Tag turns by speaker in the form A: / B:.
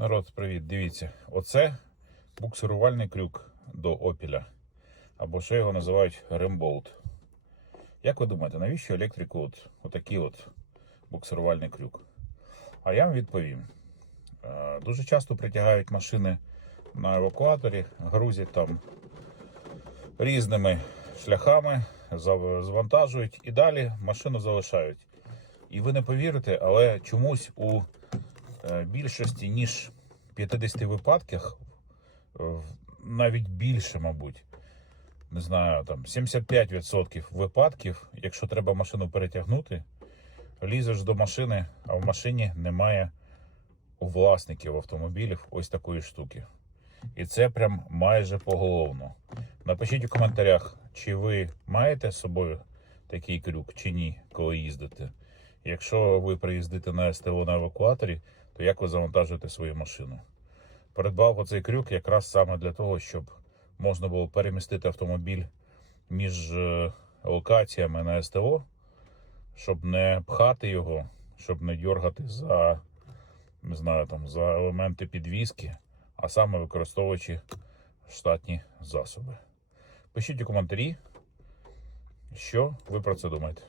A: Народ, привіт, дивіться. Оце буксирувальний крюк до опіля. Або ще його називають ремболт. Як ви думаєте, навіщо електрику от, отакий от буксирувальний крюк? А я вам відповім. Е, Дуже часто притягають машини на евакуаторі, грузять там різними шляхами, завантажують і далі машину залишають. І ви не повірите, але чомусь у е, більшості, ніж 50 випадках, е, навіть більше, мабуть, не знаю, там 75% випадків, якщо треба машину перетягнути, лізеш до машини, а в машині немає у власників автомобілів ось такої штуки. І це прям майже поголовно. Напишіть у коментарях, чи ви маєте з собою такий крюк, чи ні, коли їздите. Якщо ви приїздите на СТО на евакуаторі, то як ви завантажуєте свою машину? Придбав оцей крюк якраз саме для того, щоб можна було перемістити автомобіль між е, локаціями на СТО, щоб не пхати його, щоб не дергати за, не знаю, там, за елементи підвіски, а саме використовуючи штатні засоби. Пишіть у коментарі, що ви про це думаєте.